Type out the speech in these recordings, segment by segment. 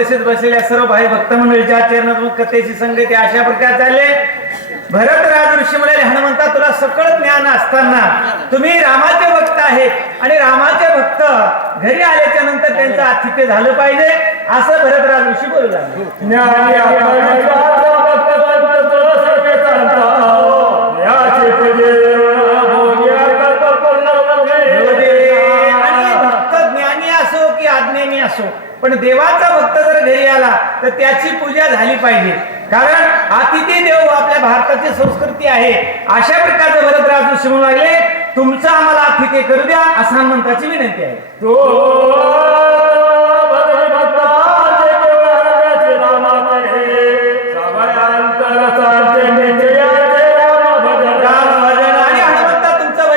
तसेच बसलेल्या सर्व भाई भक्त मंडळीच्या चरणात्मक कथेची संगती अशा प्रकारे चालले भरत राज ऋषी म्हणाले हनुमंता तुला सकळ ज्ञान असताना तुम्ही रामाचे भक्त आहेत. आणि रामाचे भक्त घरी आल्याच्यानंतर त्यांचं आतिथ्य झालं पाहिजे असं भरत राज ऋषी बोलू लागले. आणि भक्त ज्ञानी असो की अज्ञानी असो पण देवाचा भक्त जर घरी आला तर त्याची पूजा झाली पाहिजे. कारण अतिथी देव आपल्या भारताची संस्कृती आहे. अशा प्रकारचं भरतराज ऋषी म्हणू लागले. तुमचं आम्हाला अतिथी करू द्या. असं हनुमंताची विनंती आहे. भजन. हनुमंता तुमचं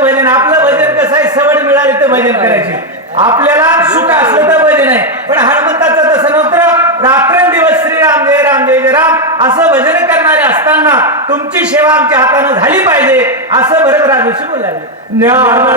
भजन आपलं भजन कसं आहे? सवड मिळाली तर भजन करायचे. आपल्याला सुख असलं तर भजन आहे. पण हनुमंताचं तसं नव्हतं रात्रंदिवस श्रीराम जय राम जय जय राम असं भजन करणारे असताना तुमची सेवा आमच्या हातानं झाली पाहिजे असं भरत राजूशी बोलावे आणि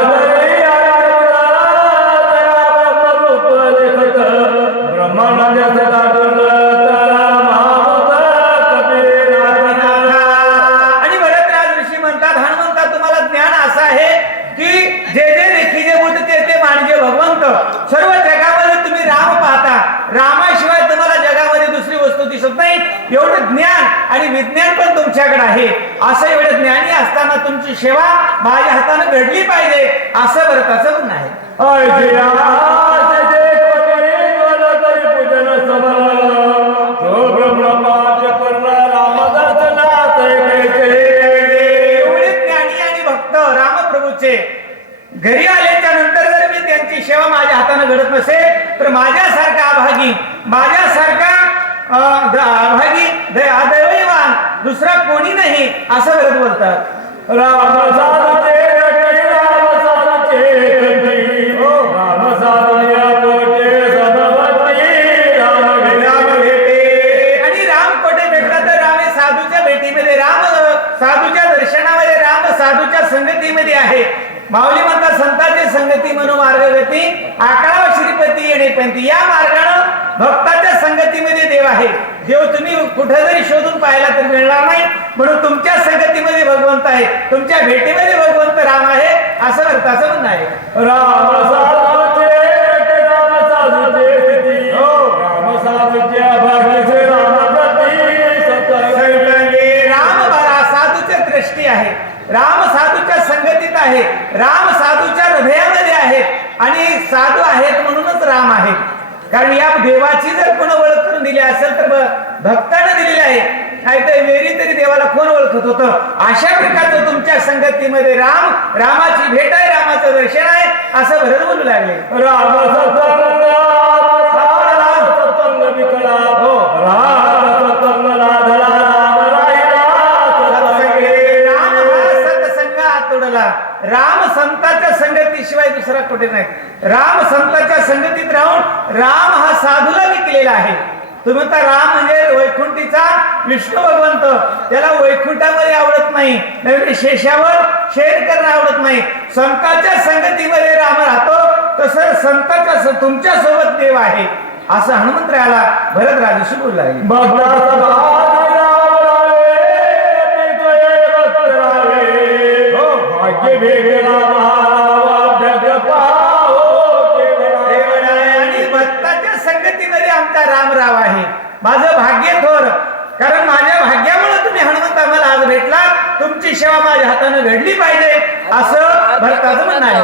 ज्ञान आणि विज्ञान पण तुमच्याकडे आहे. असं एवढं ज्ञानी असताना तुमची सेवा माझ्या हाताने घडली पाहिजे असं भरताचं म्हणणं आहे. एवढे ज्ञानी आणि भक्त रामप्रभूचे घरी आल्याच्यानंतर जर मी त्यांची सेवा माझ्या हाताने घडत नसेल तर माझ्यासारखा अभागी माझ्यासारखा अभागी द- अदैवान दुसरा कोणी नाही असं घडत बोलतात. राम आणि हे साधूच्या भेटीमध्ये. राम साधूच्या दर्शनामध्ये राम साधूच्या संगतीमध्ये आहे. माऊली म्हणतात संतांची संगती म्हणून मार्गगती. आकळाव श्रीपती येणे पंथी या मार्गानं भक्ताच्या संगतीमध्ये देव आहे. देव तुम्ही कुठे जरी शोधून पाहिला तर मिळणार नाही. म्हणून तुमच्या संगतीमध्ये भगवंत आहे. तुमच्या भेटीमध्ये भगवंत राम आहे. असं अर्थाचं म्हणणं आहे राम राम साधुच्या बरा दृष्टी आहे. राम साधूच्या संगतीत आहे. राम साधूच्या हृदयामध्ये आहेत आणि साधू आहेत म्हणूनच राम आहेत कारण या देवाची जर कोण ओळख करून दिली असेल तर भक्तानं दिलेली आहे. नाहीतर वेरी तरी देवाला कोण ओळखत होतं? अशा प्रकारचं तुमच्या संगतीमध्ये राम रामाची भेट आहे रामाचं दर्शन आहे असं भरत बोलू लागले. राम संतांच्या संगतीशिवाय दुसरा कुठे नाही. राम संतांच्या संगतीत राहून राम हा साधूला विकलेला आहे. तुम्ही म्हणता राम म्हणजे वैकुंठीचा विष्णू भगवंत. त्याला वैकुंठामध्ये आवडत नाही. नवीन शेषावर शेर करणं आवडत नाही. संतांच्या संगतीमध्ये राम राहतो तसं संतांच्या तुमच्यासोबत देव आहे. असं हनुमंतरायाला भरत राजशी बोलला आणि भक्ताच्या संगतीमध्ये आमचा रामराव आहे माझं भाग्य थोर कारण माझ्या भाग्यामुळे तुम्ही हनुमंत मला आज भेटला तुमची सेवा माझ्या हाताने घडली पाहिजे असं भक्ताचं म्हणणं आहे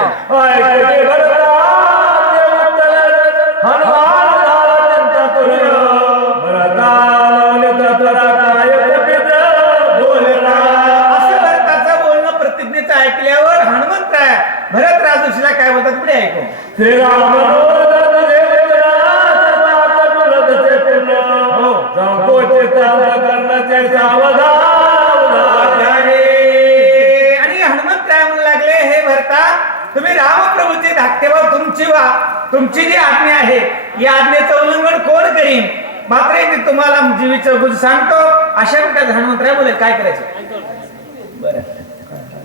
आणि हनुमंत म्हणू लागले हे तेव्हा तुमची वा तुमची जी आज्ञा आहे या आज्ञेचं उल्लंघन कोण करीन? मात्र मी तुम्हाला जीवीचं गुज सांगतो अशा प्रकारे हनुमंतराय बोले काय करायचं? बरं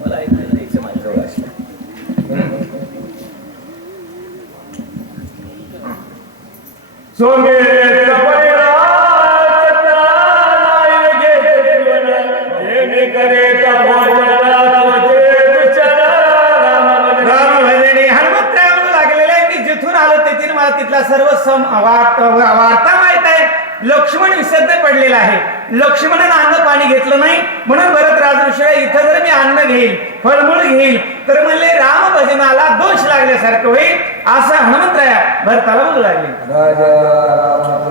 मला ऐकलं द्यायचं माझ्याजवळ असलं. सोमेत परिराज नाही घेते जीवन, जेणे करे त्या भोजनात वचे विचलन. राम भजन. रामभजनी हनुमंतराय म्हणू लागलेले आहे मी जिथून आलो तेथील मला तिथला सर्व सम वार्ता वार्ता लक्ष्मण विसरते पडलेला आहे. लक्ष्मणानं अन्न पाणी घेतलं नाही. म्हणून भरत राजऋषीला इथं जर मी अन्न घेईल फळमूळ घेईल तर म्हणले राम भजनाला दोष लागल्यासारखं होईल. असं हनुमंतराया भरताला बोलू लागले.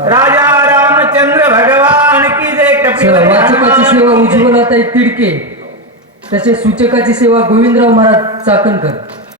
राजा रामचंद्र भगवान की जय कपिल उज्ज्वलाताई तिडके. तसेच सूचकाची सेवा गोविंदराव महाराज चाकणकर.